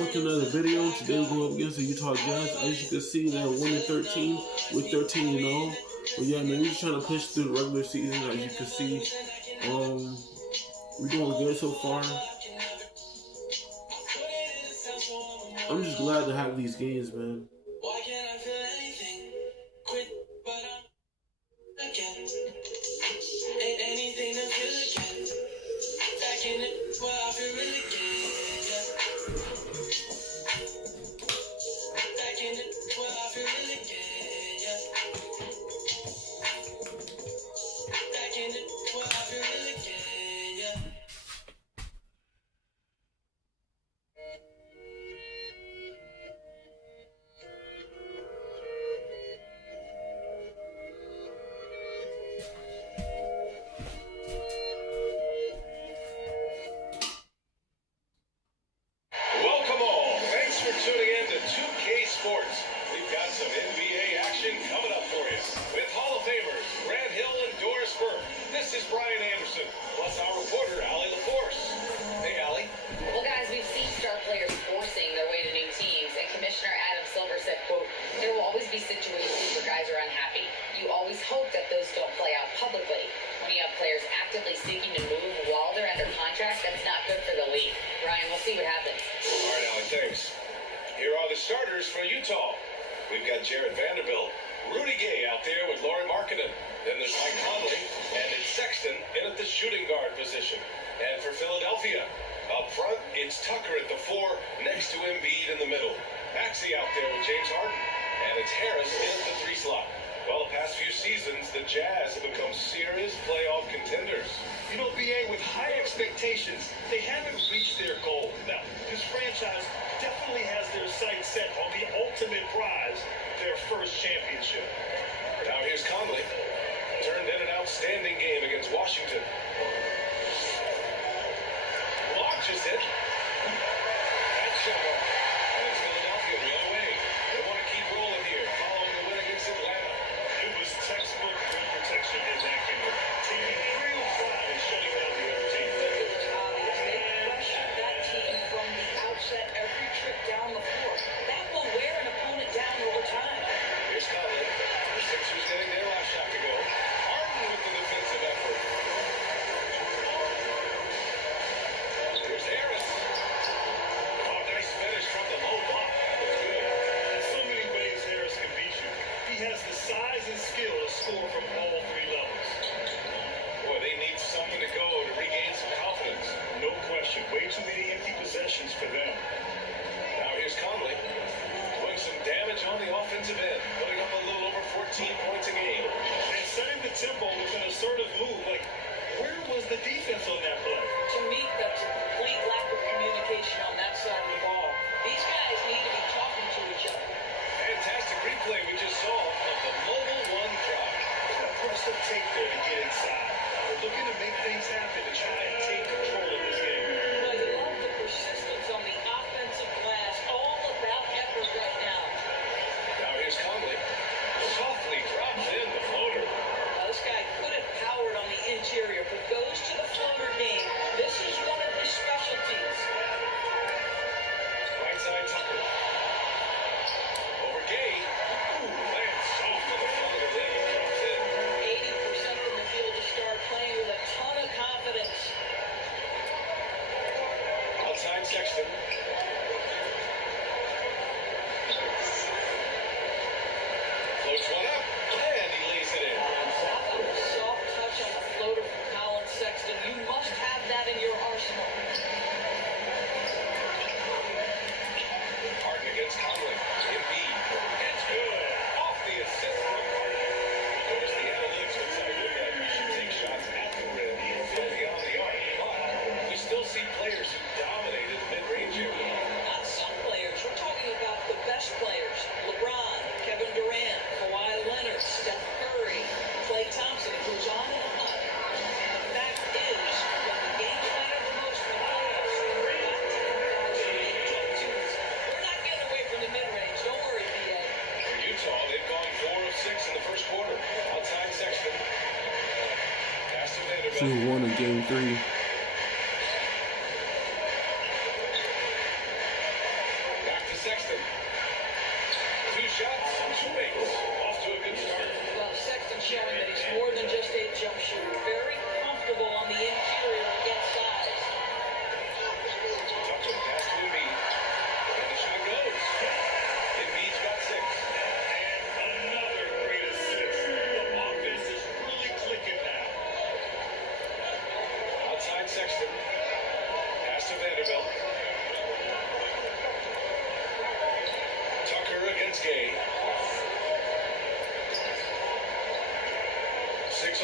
back with another video. Today we're going up against the Utah Jazz. As you can see, they're 1-13 with 13-0. But yeah, man, we're just trying to push through the regular season. As you can see, we're doing good so far. I'm just glad to have these games, man. Situations where guys are unhappy. You always hope that those don't play out publicly. When you have players actively seeking to move while they're under contract, that's not good for the league. Ryan, we'll see what happens. All right, Allie, thanks. Here are the starters for Utah. We've got Jared Vanderbilt, Rudy Gay out there with Lauri Markkanen. Then there's Mike Conley, and it's Sexton in at the shooting guard position. And for Philadelphia, up front, it's Tucker at the 4, next to Embiid in the middle. Maxey out there with James Harden. And it's Harris in at the 3 slot. Well, the past few seasons, the Jazz have become serious playoff contenders. You know, BA, with high expectations, they haven't reached their goal. Now, this franchise definitely has their sights set on the ultimate prize, their first championship. Now here's Conley. Turned in an outstanding game against Washington. Launches it. That shot off. And it's Philadelphia the other way. They want to keep rolling here, following the win against Atlanta. It was textbook rim protection in that game. Taking real pride in shutting down the other team. They pressured that team from the outset every trip down the floor. That will wear an opponent down over time. Here's Conley. The Sixers getting their last shot to go. Harden with the defensive effort. Here's Harris. Oh, nice finish from the low block. That's good. In so many ways, Harris can beat you. He has the size and skill to score from all 3 levels. Boy, they need something to go to regain some confidence. No question. Way too many empty possessions for them. Now here's Conley. Doing some damage on the offensive end. Putting up a little over 14 points a game. And setting the tempo with an assertive move. Like, where was the defense on that play? To me, that's a complete lack of communication on that side of the ball. These guys need to be talking to each other. Fantastic replay we just saw of the mobile 1 drive. There's a pressure take there to get inside. They're looking to make things happen to try and take control of this game. Well, you love the persistence on the offensive glass. All about effort right now. Now here's Conley. Softly drops in the floater. This guy could have powered on the interior, but goes to the floater game. This is one of his specialties. Right side Tucker. Over Gay. Ooh, lands soft on the front of the rim and drops in. 80% from the field to start, playing with a ton of confidence. Outside Sexton. Floats one up. And he lays it in. Soft touch on the floater from Colin Sexton. You must have that in your arsenal. Harden against Conley. Embiid. It's good. Off the assist from Harden. Notice the analytics would tell you that we should take shots at the rim from beyond the arc. But we still see players who dominated the mid-range area. Not some players. We're talking about the best players. LeBron, Kevin Durant, Kawhi Leonard, Steph Curry, Klay Thompson. It goes on and on. The fact is, when the games matter the most for players, we're not getting away from the mid-range. Don't worry, BA. For Utah, they've gone 4 of 6 in the first quarter. Outside Sexton. Pass to Vanderbilt. 2-1 in Game 3.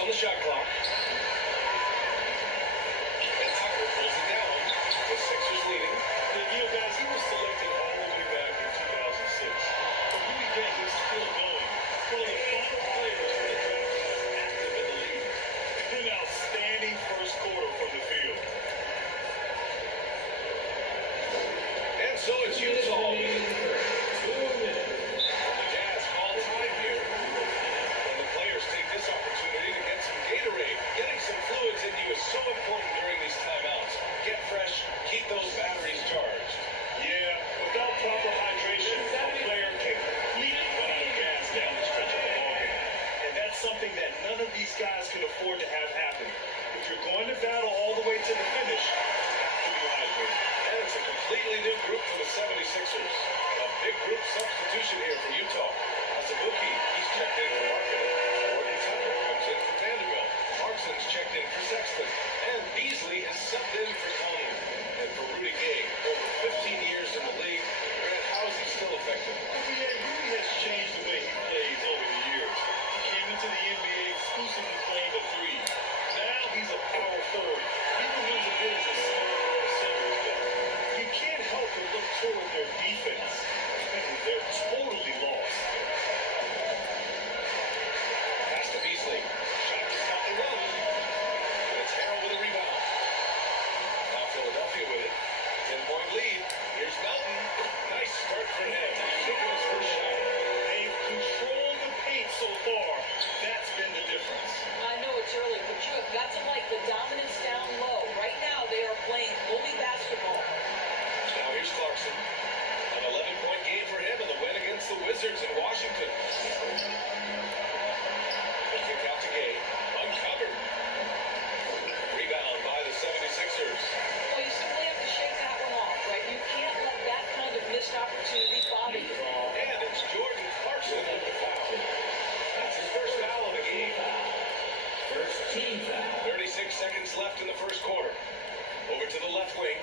on the shot clock. And Tucker pulls it down. The Sixers leading. You know, guys, he was selected all the way back in 2006. But Rudy Gay is still going. One of the final players for the draft class active in the league. An outstanding first quarter from the field. And so it's Utah. The Jazz call time here. And the players take this opportunity to get some Gatorade. Getting some fluids in you is so important during these timeouts. Get fresh, keep those batteries charged. Yeah, without proper hydration, a player can completely run out of gas down the stretch of the ballgame. And that's something that none of these guys can afford to have happen. If you're going to battle all the way to the finish, you have to be hydrated. And it's a completely new group for the 76ers. A big group substitution here for Utah. Azubuike, he's checked in for Markkanen. Gordon Tucker comes in for Vanderbilt. Clarkson's checked in for Sexton. And Beasley has subbed in for Conley. And for Rudy Gay, over 15 years in the league, Grant, how is he still effective? Yeah, Rudy has changed the way he plays over the years. He came into the NBA exclusively playing the three. Now he's a power forward. Even when he's a bit as a small center as well. You can't help but look toward their defense. They're totally lost. Pass to Beasley. Shot to stop the run. And it's Harrell with a rebound. Now Philadelphia with it. 10-point lead. Here's Melton. Nice start for him. Taking his first shot. They've controlled the paint so far. That's been the difference. I know it's early, but you have got to like the dominance down low. Right now, they are playing bully basketball. Now here's Clarkson. An 11-point game for him in the win against the Wizards in Washington. The kick out to Gay. Uncovered. Rebound by the 76ers. Well, you simply have to shake that one off, right? You can't let that kind of missed opportunity bother you. And it's Jordan Clarkson with the foul. That's his first foul of the game. First team foul. 36 seconds left in the first quarter. Over to the left wing.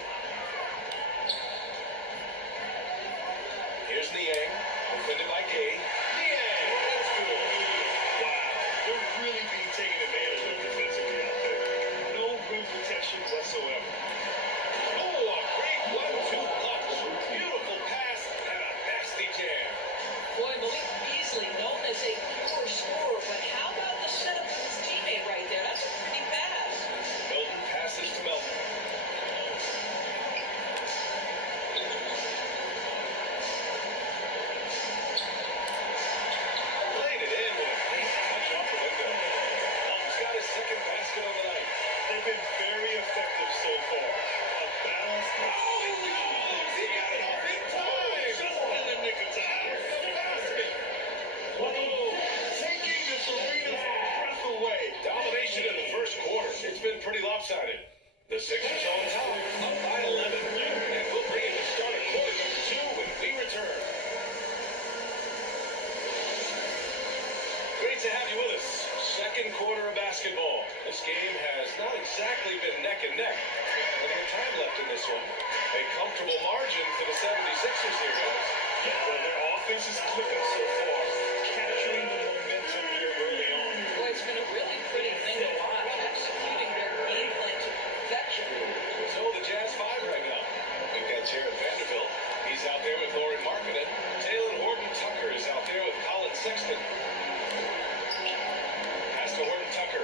Here's Niang, defended by Gay. Niang, that's good. Wow, they're really being taken advantage of defensively out there. No rim protection whatsoever. Oh, a great 1-2 punch. Beautiful pass and a nasty jam. Boy, Malik Beasley, known as a poor scorer, but how about the setup of his teammate right there? That's a pretty pass. Melton passes to Melton. Played it in with a nice touch off the window. Melton's got his second basket of the night. They've been very effective so far. A balanced. Oh, he goes! He got it off in time! Just in the nick of time. The basket! Whoa, taking this arena's breath away. Domination in the first quarter. It's been pretty lopsided. The Sixers on top, up by 11. And we'll bring it to start at quarter number 2 when we return. Great to have you with us. Second quarter of basketball. This game has not exactly been neck and neck. Plenty of time left in this one. A comfortable margin for the 76ers here, guys. Well, their offense is clicking so far, capturing the momentum here early on. Boy, it's been a really pretty thing to watch, executing their game plan to perfection. So the Jazz 5 right now. We've got Jared Vanderbilt. He's out there with Laurie Markkanen. Taylor Horton Tucker is out there with Colin Sexton. Pass to Horton Tucker.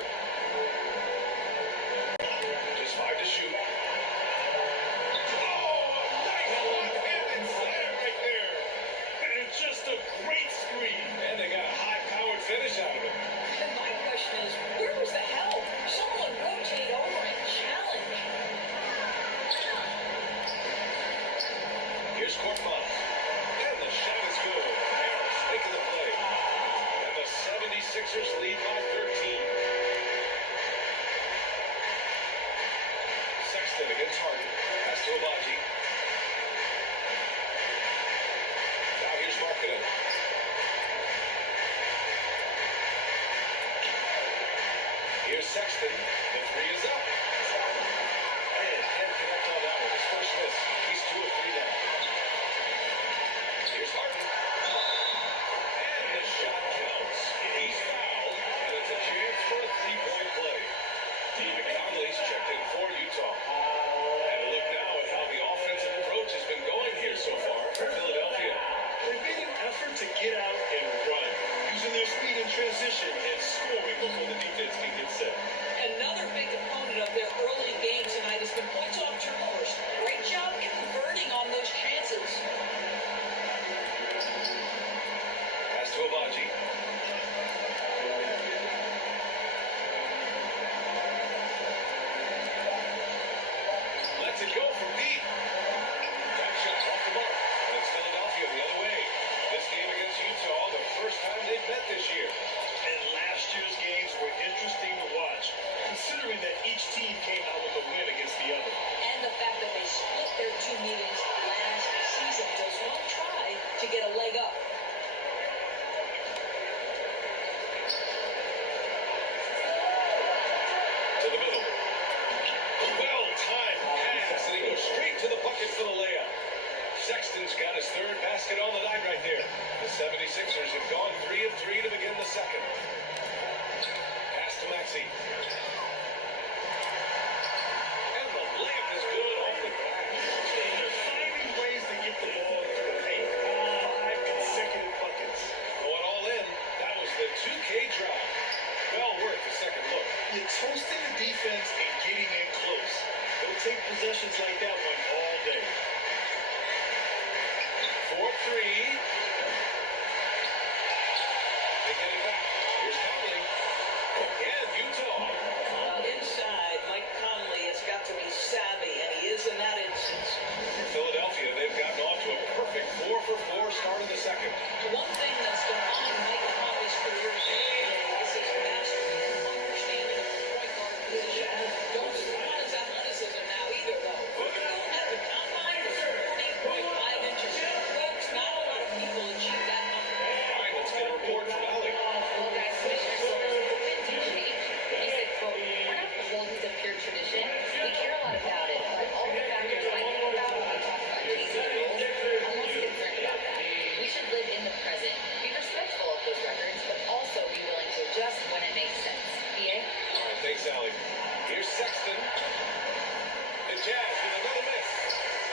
Just 5 to shoot. Oh, nice left-handed slam right there. And it's just a great screen. And they got a high-powered finish out of it. And my question is, where was the help? Someone rotate over and challenge. Here's Korkmaz. And the shot is good. Harris making the play. And the 76ers lead by 13. Sexton against Harden. Pass to Abaji. Now here's Markkanen. Here's Sexton. The three is up. And can't connect on that one. His first miss. He's 2 of 3 now. Here's Harden. And the shot counts. He's fouled. And it's a chance for a 3-point position and scoring before the defense can get set. Another big component of their early game tonight has been points off turnovers. Great job converting on those chances. Pass to Abaji. Lets it go from deep. Back shot off the mark. And it's Philadelphia the other way. This game against Utah, the first time they've met this year. And last year's games were interesting to watch, considering that each team came out with a win against the other. And the fact that they split their two meetings last season. Does one try to get a leg up? To the middle. Well-timed pass, and he goes straight to the bucket for the layup. Sexton's got his third basket on the night right there. The 76ers have gone 3 of 3 to begin the second. Pass to Maxey. And the layup is good off the glass. They're finding ways to get the ball to the paint. 5 consecutive buckets. Going all in, that was the 2K drive. Well worth a second look. You're toasting the defense and getting in close. They'll take possessions like that one all day. 4-3. They get it back. Here's Conley. Again, Utah. Inside, Mike Conley has got to be savvy, and he is in that instance. Philadelphia, they've gotten off to a perfect 4-for-4 start in the second. One thing that's defined Mike Conley's career today is his mastery and understanding of the point guard position. Don't sleep on his athleticism now either, though. Looking at the combine was 40.5 inches. Folks, not a lot of people achieve that number. All right, let's get a report from Ali. Well, guys, Commissioner Silver's opinion did change. He said, quote, "We're not beholden to pure tradition. We care a lot about it, but all the factors I think about when we talk about changing the rules, I'm less concerned about that. We should live in the present, be respectful of those records, but also be willing to adjust when it makes sense." PA? All right, thanks, Ali. Here's Sexton. The Jazz with another miss.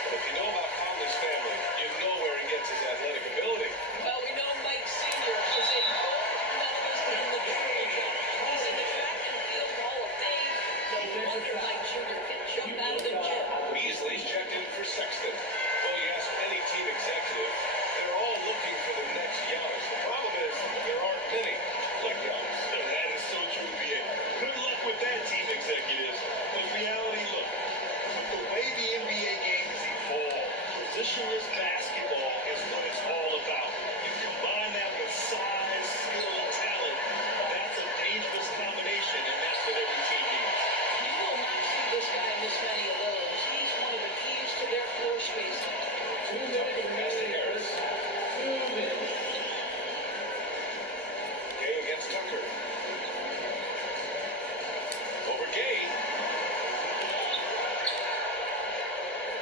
But if you know about Conley's family, you know where he gets his athletic ability. Well, we know Mike Sr. is a gold-medalist in the dribble jump. He's in the track and field Hall of Fame. No wonder Mike Jr. can jump out of the gym. Beasley's checked in for Sexton. Well, you ask any team executive, they're all looking for the next Giannis. The problem is there aren't many like Giannis. That is so true, BA. Good luck with that, team executives. But reality, look, with the way the NBA game has evolved, positionless basketball is what it's all about. You combine that with size, skill, and talent, that's a dangerous combination, and that's what every team needs. You will not see this guy miss many of those. He's one of the keys to their floor spacing. Pass to Harris. Gay against Tucker. Over Gay.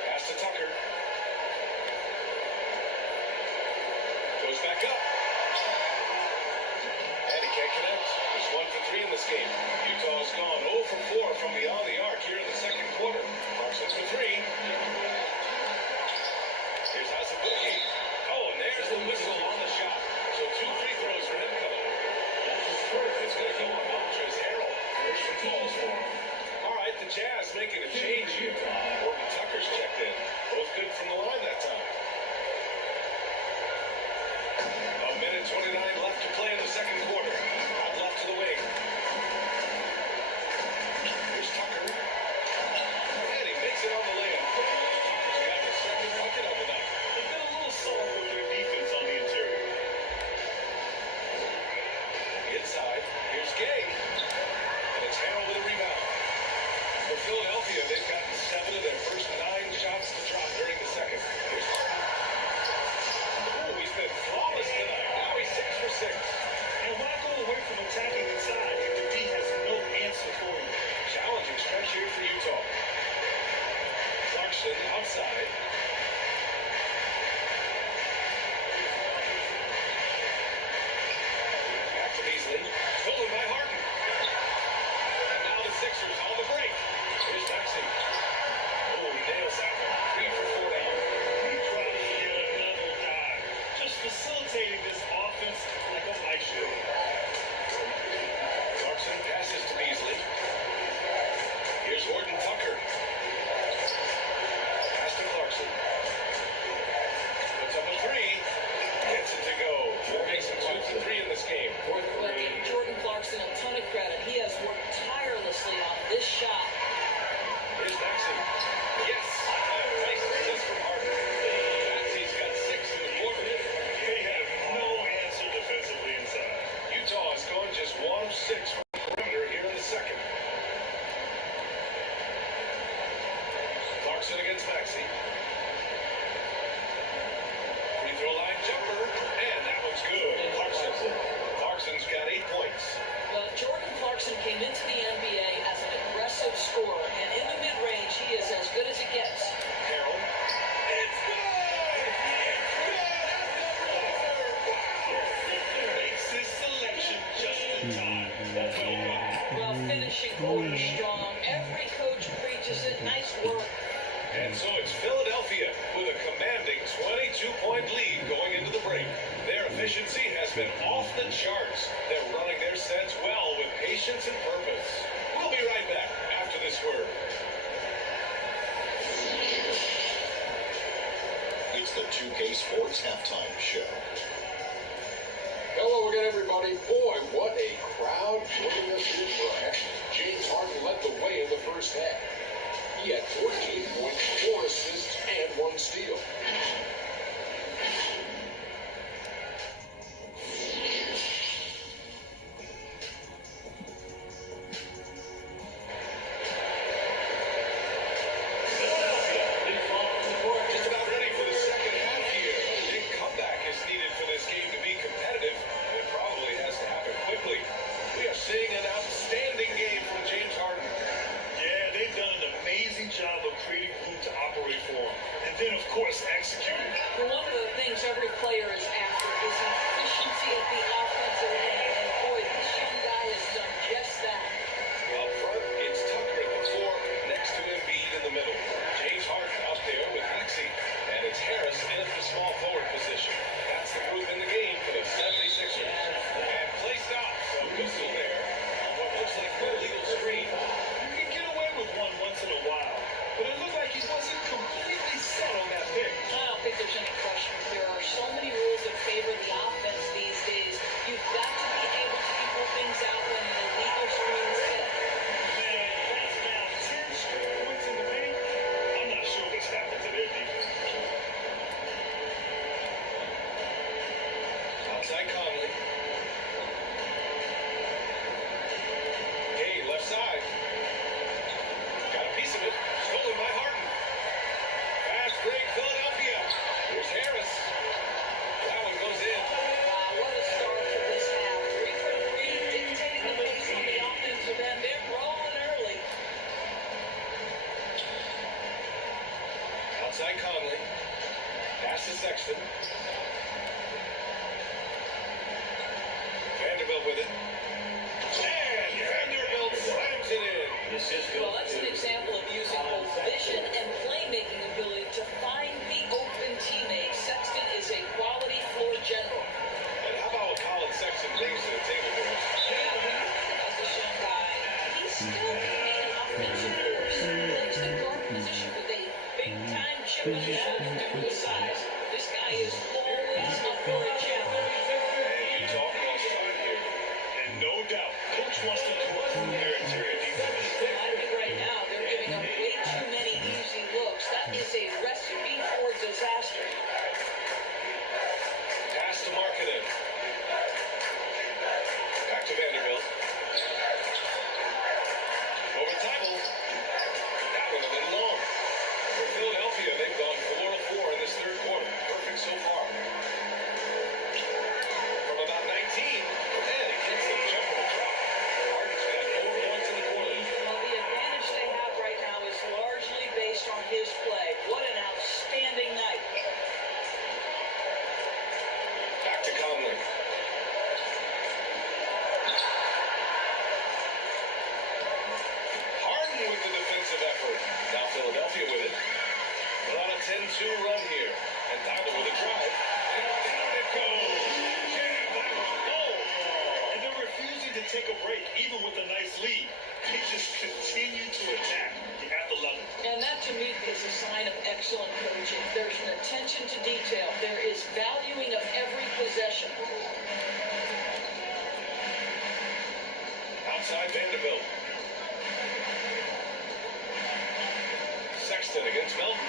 Pass to Tucker. Goes back up. And he can't connect. He's 1 for 3 in this game. Utah's gone 0 for 4 from beyond the arc here in the second quarter. Parsons for 3. Here's Azubuike. Oh, and there's the whistle on the shot. So 2 free throws for him coming. It's going to go on Montrezl Harrell. There's some calls for him. All right, the Jazz making a change here. Horton Tucker's checked in. Both good from the line that time. Nice work. And so it's Philadelphia with a commanding 22-point lead going into the break. Their efficiency has been off the charts. They're running their sets well with patience and purpose. We'll be right back after this word. It's the 2K Sports Halftime Show. Hello again, everybody. Boy, what a crowd joining us here for a half. James Harden led the way in the first half. He had 14 points, 4 assists, and 1 steal. Just about ready for the second half here. A big comeback is needed for this game to be competitive. It probably has to happen quickly. We are seeing an outstanding game from James Harden. Yeah, they've done an amazing job of creating room to operate for him. And then, of course, executing. Well, one of the things every player is after is efficiency at the offensive end. And boy, this young guy has done just that. Up front, it's Tucker at the 4, next to Embiid in the middle. James Harden up there with Maxey. And it's Harris in at the small forward position. That's the group in the game for the 76ers. And play stops. A whistle there on what looks like an illegal screen. You can get away with one once in a while. But it looked like he wasn't completely set on that pick. I don't think there's any question. There are so many rules that favor the offense these days. You've got to be able to equal things out when an illegal screen is hit. Man, that's now 10 straight points in the paint. I'm not sure what's happened to their defense. Outside Conley. Gay left side. Got a piece of it. Stolen by Harden. Fast break, Philadelphia. Here's Harris. That one goes in. Wow, what a start to this half. 3 for 3, dictating the pace on the offensive end. They're rolling early. Outside Conley. Pass to Sexton. Vanderbilt with it. And Vanderbilt slams it in. The Cisco. Well, that's an example of using both vision and playmaking ability to find the open teammate. Sexton is a quality floor general. And how about what Colin Sexton brings to the table, boys? Yeah, when you think about this young guy, he still can be an offensive force. He plays the guard position with a big-time chip on his shoulder due to his size. This guy is always up for a challenge. And Utah cross time here. And no doubt, Coach wants to threaten their interior defense. I think right now they're giving up way too many easy looks. That is a recipe for disaster. Pass to Markkanen. Back to Vanderbilt. Over Tybalt. That one a little long. For Philadelphia, they've gone 4 of 4 in this third quarter. Perfect so far. From about 19, and he gets the jumper to drop. Harden's got 4 points in the quarter. Well, the advantage they have right now is largely based on his play. What an outstanding night. Back to Conley. Harden with the defensive effort. Now Philadelphia with it. We're on a 10-2 run here. And Tyler with a drive. And down it goes. Jam that one home. And they're refusing to take a break, even with a nice lead. They just continue to attack. You have to love it. And that, to me, is a sign of excellent coaching. There's an attention to detail. There is valuing of every possession. Outside Vanderbilt. Sexton against Melton.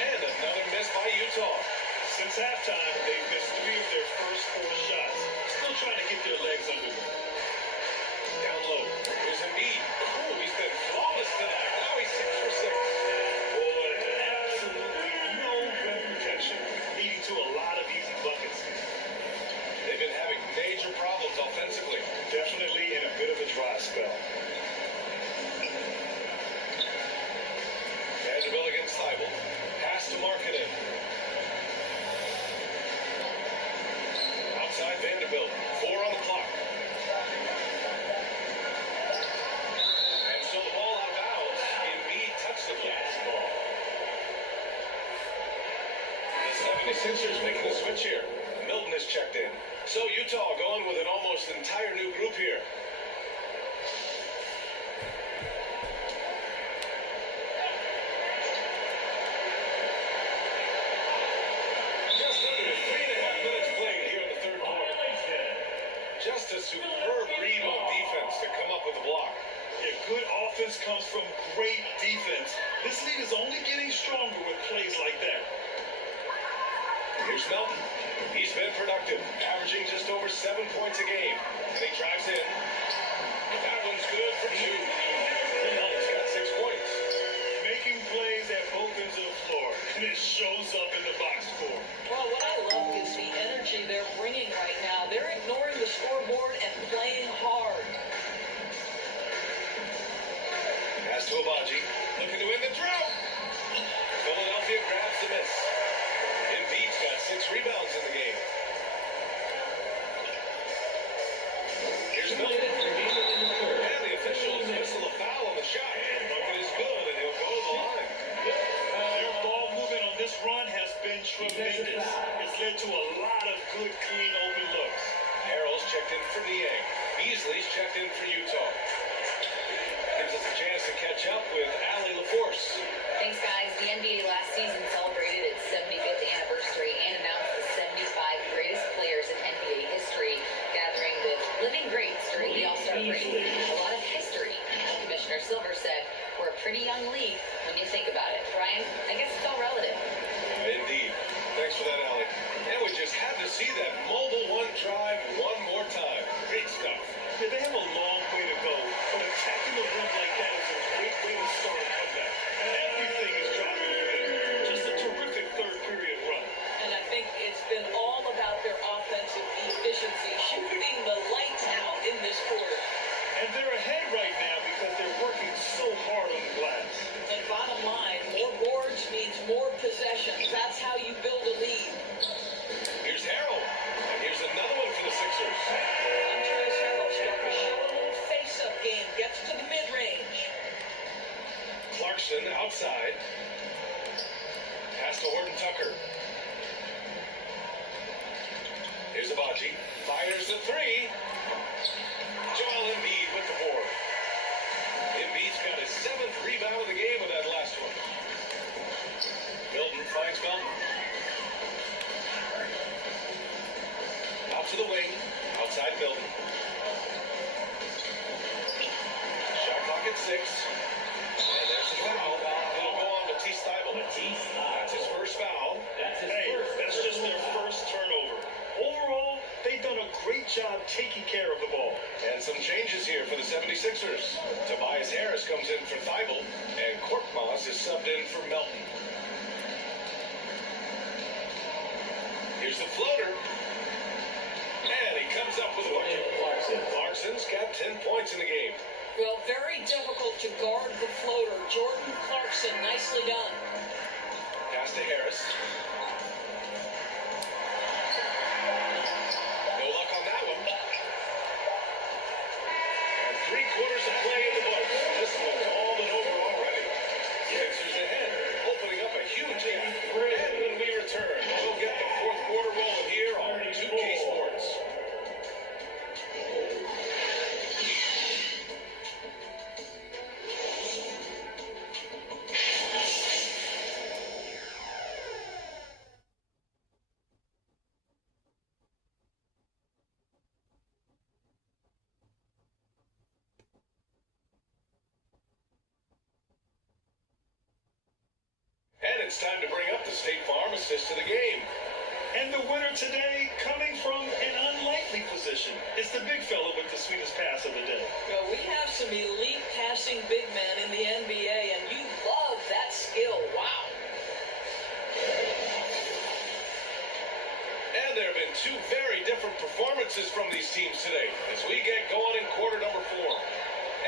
And another miss by Utah. Since halftime, they've missed 3 of their first 4 shots. Still trying to get their legs under them. Down low. Here's Embiid. Ooh, he's been flawless tonight. Now he's 6 for 6. Boy, absolutely no rim protection, leading to a lot of easy buckets. They've been having major problems offensively. Definitely in a bit of a dry spell. Vanderbilt against Tybalt. Pass to Markkanen. Sixers making a switch here. Milton is checked in. So Utah going with an almost entire new group here. Just under 3.5 minutes played here in the third quarter. Just a superb read on defense to come up with a block. Yeah, good offense comes from great defense. This league is only getting stronger with plays like that. Here's Melton. He's been productive, averaging just over 7 points a game. And he drives in. That one's good for 2. Melton's got 6 points. Making plays at both ends of the floor, and it shows up in the box score. Well, what I love is the energy they're bringing right now. They're ignoring the scoreboard and playing hard. Pass to Abaji, looking to win the drought. Philadelphia grabs the miss. Embiid's got 6 rebounds in the game. Here's Milton. And the officials whistle a foul on the shot. Bucket is good, and he'll go to the line. Their ball movement on this run has been tremendous. It's led to a lot of good, clean, open looks. Harrell's checked in for Niang. Beasley's checked in for Utah. Gives us a chance to catch up with Allie LaForce. Thanks, guys. The NBA last season celebrated its 75th anniversary and announced the 75 greatest players in NBA history, gathering with living greats during the All-Star break. A lot of history. Commissioner Silver said, "We're a pretty young league when you think about it." Brian, I guess it's all relative. Indeed. Thanks for that, Allie. And we just had to see that mobile one drive one more time. Great stuff. Yeah, they have a long way to go, but attacking the rim like that is a great way to start a comeback. Everything is dropping for them. Just a terrific third period run. And I think it's been all about their offensive efficiency, shooting the lights out in this quarter. And they're ahead right now because they're working so hard on the glass. And bottom line, more boards means more possessions. That's how you build a lead. Here's Harrell. And here's another one for the Sixers. Montrezl Harrell starting to show a little face-up game. Gets to the mid-range. Clarkson outside. Pass to Horton Tucker. Here's Abaji. Fires the 3. Joel Embiid with the board. Embiid's got his 7th rebound of the game with that last one. Milton finds Melton. Out to the wing. Outside Milton. Shot clock at 6. And there's a foul. It'll go on Matisse Thybulle. That's his first foul. Hey, that's just their first turnover. Overall, they've done a great job taking care of the ball. And some changes here for the 76ers. Tobias Harris comes in for Thybulle, and Korkmaz is subbed in for Melton. Here's the floater. And he comes up with a bucket. Clarkson's got 10 points in the game. Well, very difficult to guard the floater. Jordan Clarkson, nicely done. Pass to Harris. No luck on that one. And 3 quarters of play in the books. This one's all but over already. Sixers ahead, opening up a huge gap. And when we return, we'll get the fourth quarter rolling here on 2K Sports. And it's time to bring up the State Farm assist to the game. And the winner today, coming from an unlikely position, is the big fella with the sweetest pass of the day. Well, we have some elite passing big men in the NBA, and you love that skill. Wow. And there have been 2 very different performances from these teams today as we get going in quarter number 4.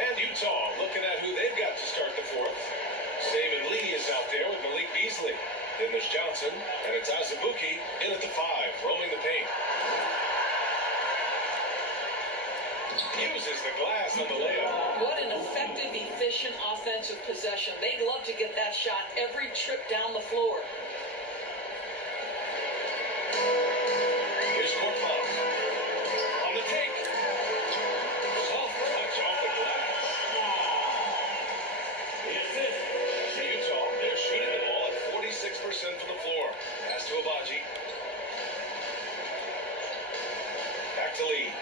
And Utah looking at who they've got to start the 4th. Saban Lee is out there with Malik Beasley. Then there's Johnson, and it's Azubuike in at the 5, roaming the paint. Uses the glass on the layup. What an effective, efficient offensive possession. They'd love to get that shot every trip down the floor. Abaji. Back to Lee.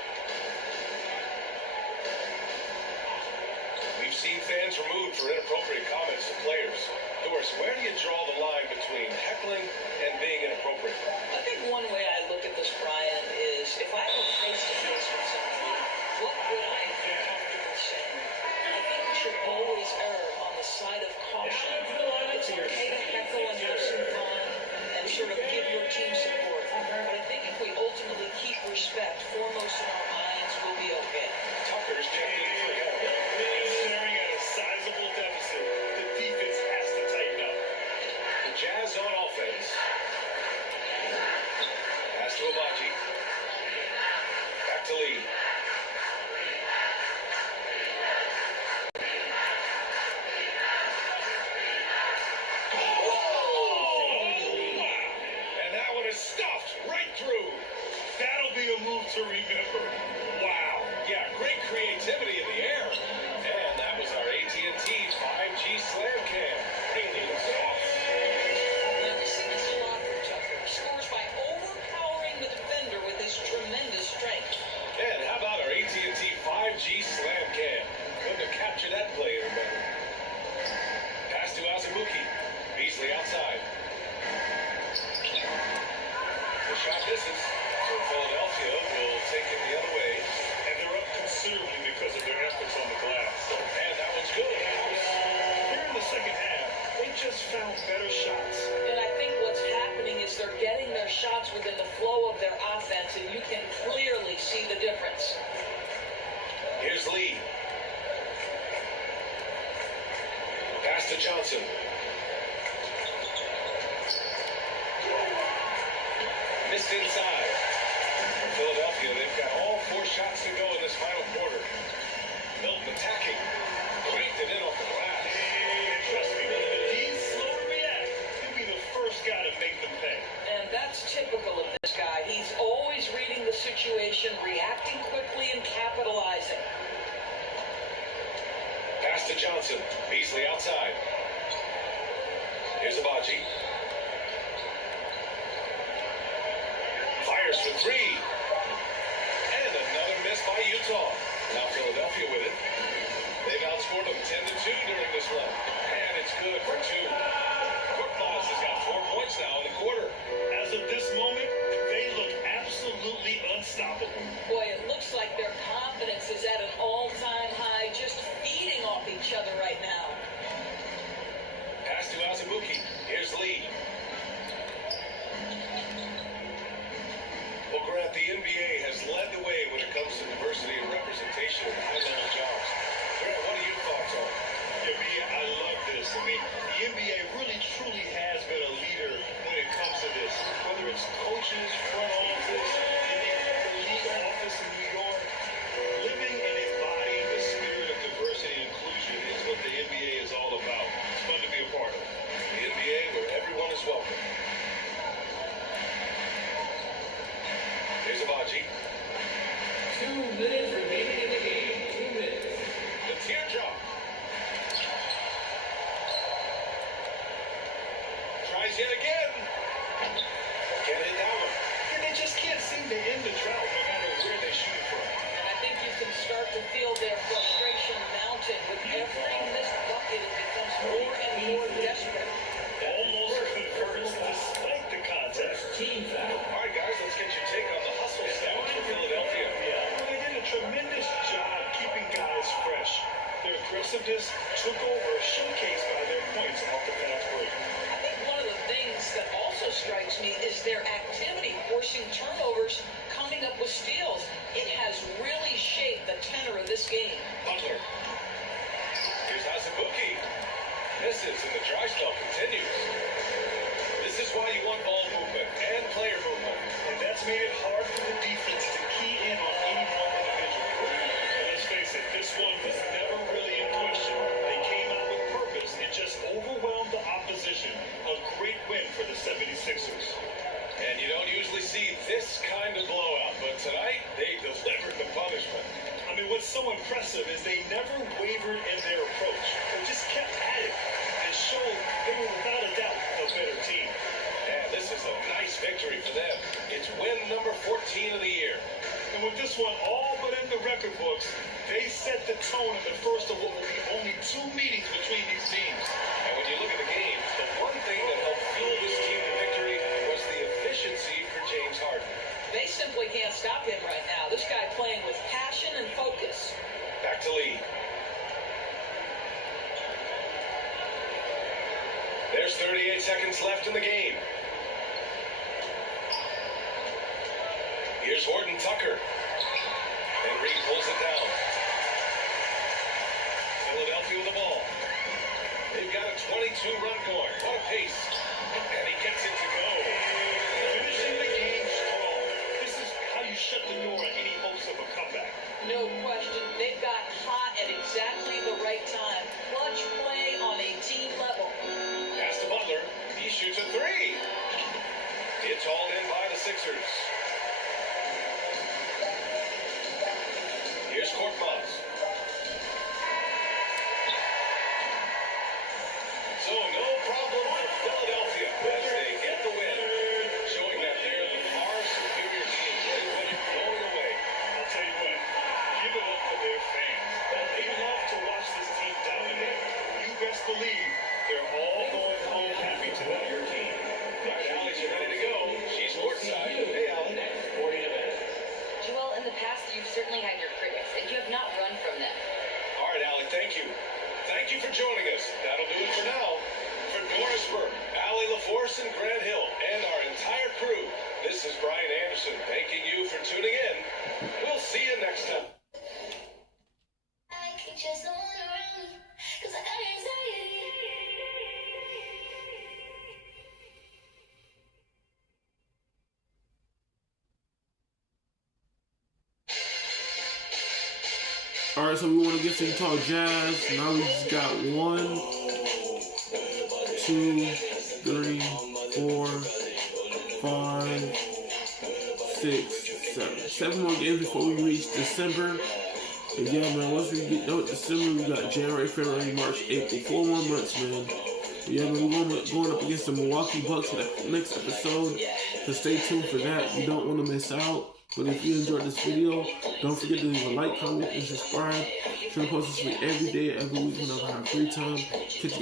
We've seen fans removed for inappropriate comments to players. Doris, where do you draw the line between heckling and being inappropriate? I think one way I look at this, Brian, is if I were face-to-face with someone, what would I feel comfortable saying? I think we should always err on the side of caution. It's okay to heckle and have some fun and sort of give your team support. But I think if we ultimately keep respect foremost in our minds, we'll be okay. Tucker's checked in for help. Staring at a sizable deficit, the defense has to tighten up. The Jazz on offense. Pass to Abaji. Back to Lee. And that one is stuffed right through. That'll be a move to remember. Wow. Yeah, great creativity in the air. And that was our AT&T 5G Slam Cam. Really soft. Now, we see this a lot from Tucker. Scores by overpowering the defender with his tremendous strength. And how about our AT&T 5G Slam Cam? Couldn't have captured that play any better. Pass to Azubuike. Beasley outside. The shot misses. So Philadelphia will take it the other way. And they're up considerably because of their efforts on the glass. And that one's good. Here in the second half, they just found better shots. And I think what's happening is they're getting their shots within the flow of their offense, and you can clearly see the difference. Here's Lee. Pass to Johnson. Missed inside. For Philadelphia, they've got all 4 shots to go in this final quarter. Milton attacking. Cranked it in off the glass. And trust me, he's slow to react. He'll be the first guy to make them pay. And that's typical of this guy. He's always reading the situation, reacting quickly, and capitalizing. Pass to Johnson. Beasley outside. Here's Abaji. Fires for 3. And another miss by Utah. Now Philadelphia with it. They've outscored them 10-2 during this run. And it's good for 2. Korkmaz has got 4 points now in the quarter. As of this moment, they look absolutely unstoppable. Boy, it looks like their confidence is at an all-time high, just feeding off each other right now. Pass to Azubuike. Here's Lee. Well, Grant, the NBA has led the way when it comes to diversity and representation in high-level jobs. Grant, what are your thoughts on it? Yeah, I love this. I mean, the NBA really, truly has been a leader when it comes to this. Whether it's coaches, front office, the league office in New York, living and embodying the spirit of diversity and inclusion is what the NBA is all about. It's fun to be a part of. The NBA where everyone is welcome. Here's Abaji. 2 minutes remaining in the game. 2 minutes. The teardrop. Tries yet again. Can't hit that one. And they just can't seem to end the drought no matter where they shoot it from. And I think you can start to feel their frustration mounting. With every missed bucket, it becomes more and more desperate. Almost converts despite the contact. Team foul. All right, guys, let's get your take on the hustle stats for Philadelphia. Well, they did a tremendous job keeping guys fresh. Their aggressiveness took over, showcased by their points off the fast break. I think one of the things that also strikes me is their activity, forcing turnovers, coming up with steals. It has really shaped the tenor of this game. Butler. Here's Azubuike. Misses, and the dry spell continues. This is why you want ball movement and player movement. And that's made it hard for the defense to key in on any one individual. And let's face it, this one was never really in question. They came out with purpose and just overwhelmed the opposition. A great win for the 76ers. And you don't usually see this kind of blowout, but tonight they delivered the punishment. I mean, what's so impressive is they never wavered in their approach. They just kept at it and showed they were without a doubt a better team. And this is is a nice victory for them. It's win number 14 of the year. And with this one all but in the record books, they set the tone in the first of what will be only 2 meetings between these teams. And when you look at the game, the one thing that helped fuel this team to victory was the efficiency for James Harden. They simply can't stop him right now. This guy playing with passion and focus. Back to Lee. There's 38 seconds left in the game. Here's Horton Tucker. And Reed pulls it down. Philadelphia with the ball. They've got a 22-run going. What a pace. And he gets it to go. Finishing the game strong. This is how you shut the door on any hopes of a comeback. No question. They've got hot at exactly the right time. Clutch play on a team level. Pass to Butler. He shoots a 3. It's hauled in by the Sixers. Here's Korkmaz. So no problem for Philadelphia as they get the win, showing that they're the far superior team. They put it going away. I'll tell you what, give it up for their fans. They love to watch this team dominate. You best believe they're all going home happy tonight. Your team. All right, Alex, you're ready to go. She's courtside. Hey, Alex. Joel, in the past, you've certainly had your critics, and you have not run from them. All right, Allie, thank you. Thank you for joining us. That'll do it for now. For Doris Burke, Allie LaForce, and Grant Hill, and our entire crew, this is Brian Anderson thanking you for tuning in. We'll see you next time. Alright, so we want to get to Utah Jazz. Now we just got 1, 2, 3, 4, 5, 6, 7. 7 more games before we reach December. And yeah, man, once we get done with December, we got January, February, March, April. 4 more months, man. But yeah, man, we're going up against the Milwaukee Bucks in the next episode. So stay tuned for that. You don't want to miss out. But if you enjoyed this video, don't forget to leave a like, comment, and subscribe. I'm trying to post this every day, every week whenever I have free time. Catch you guys.